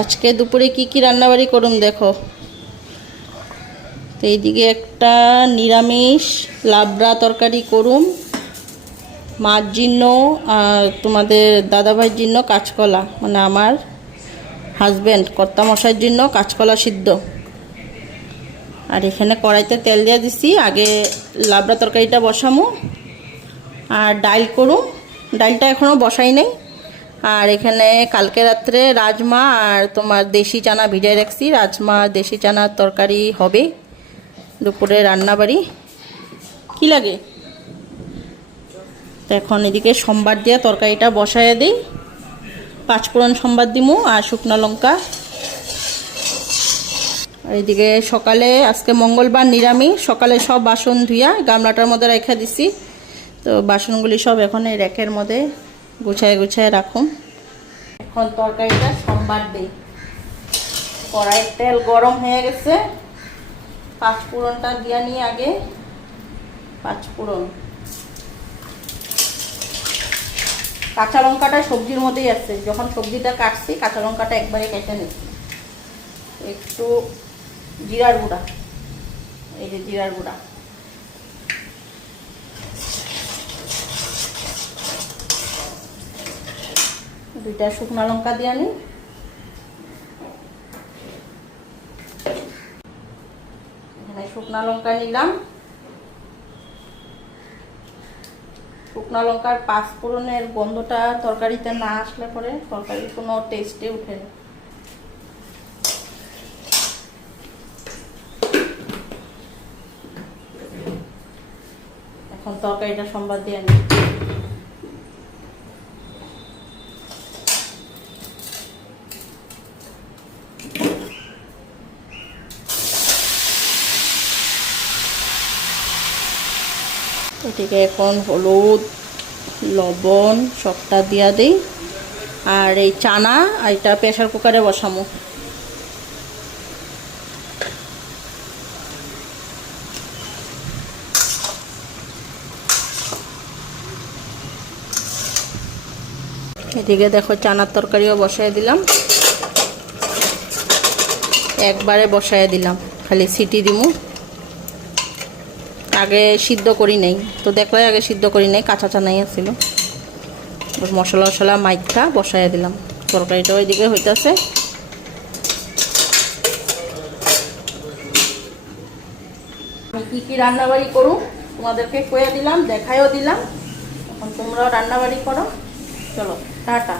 আজকে দুপুরে কি কি রান্নাবাড়ি করুন দেখো। তো এইদিকে একটা নিরামিষ লাবড়া তরকারি করুম। মার জন্য তোমাদের দাদাভাইয়ের জন্য কাঁচকলা মানে আমার হাজব্যান্ড কর্তামশাইয়ের জন্য কাঁচকলা সিদ্ধ। আর এখানে কড়াইতে তেল দিয়ে দিছি, আগে লাবড়া তরকারিটা বসামো। আর ডাইল করুম। ডাইলটা এখনও বসাই নাই। আর এখানে কালকে রাত্রে রাজমা আর তোমার দেশি চানা ভিজাই রাখছি। রাজমা দেশি চানার তরকারি হবে। দুপুরে রান্নাবাড়ি। কি লাগে? তো এখন এদিকে সোমবার দিয়ে তরকারিটা বসায় দিই। পাঁচফোড়ন সোমবার দিমু আর শুকনো লঙ্কা। আর এদিকে সকালে, আজকে মঙ্গলবার নিরামিষ, সকালে সব বাসন ধুইয়া গামলাটার মধ্যে রেখে দিছি। তো বাসনগুলি সব এখন এই র্যাকের মধ্যে গুছায় গুছায় রাখুন। এখন তরকারিটা সোমবার দিই কড়াইয়ের তেল গরম হয়ে গেছে। পাঁচফোড়নটা দিয়া নিয়ে আগে। পাঁচফোড়ন কাঁচা লঙ্কাটা সবজির মধ্যেই আছে। যখন সবজিটা কাটছি, কাঁচা লঙ্কাটা একবারে কেটে নিচ্ছি একটু জিরার গুঁড়া। এই যে জিরার গুঁড়া। দুইটা শুকনো লঙ্কা দিয়ে আনি। এখানে শুকনো লঙ্কা নিলাম। শুকনো লঙ্কার পাঁচফোড়নের গন্ধটা তরকারিতে না আসলে পরে তরকারির কোনো টেস্টে উঠে না। এখন তরকারিটা সম্বাদ দিয়ে আনি। এটিকে এখন হলুদ, লবণ সবটা দিয়া দিই। আর এই চানা এটা প্রেশার কুকারে বসামো। এদিকে দেখো চানার তরকারিও বসায় দিলাম। একবারে বসায় দিলাম। খালি সিটি দিমু। আগে সিদ্ধ করি নাই। তো দেখলাই আগে সিদ্ধ করি নাই, কাঁচা চা চানাই আছিল। মশলা মশলা মাইখা বসাই দিলাম। তরকারিটা ওইদিকে হইতেছে। আমি কী কী রান্নাবাড়ি করুম তোমাদেরকে কয়ে দিলাম, দেখাইও দিলাম। এখন তোমরাও রান্নাবাড়ি করো। চলো, টাটা।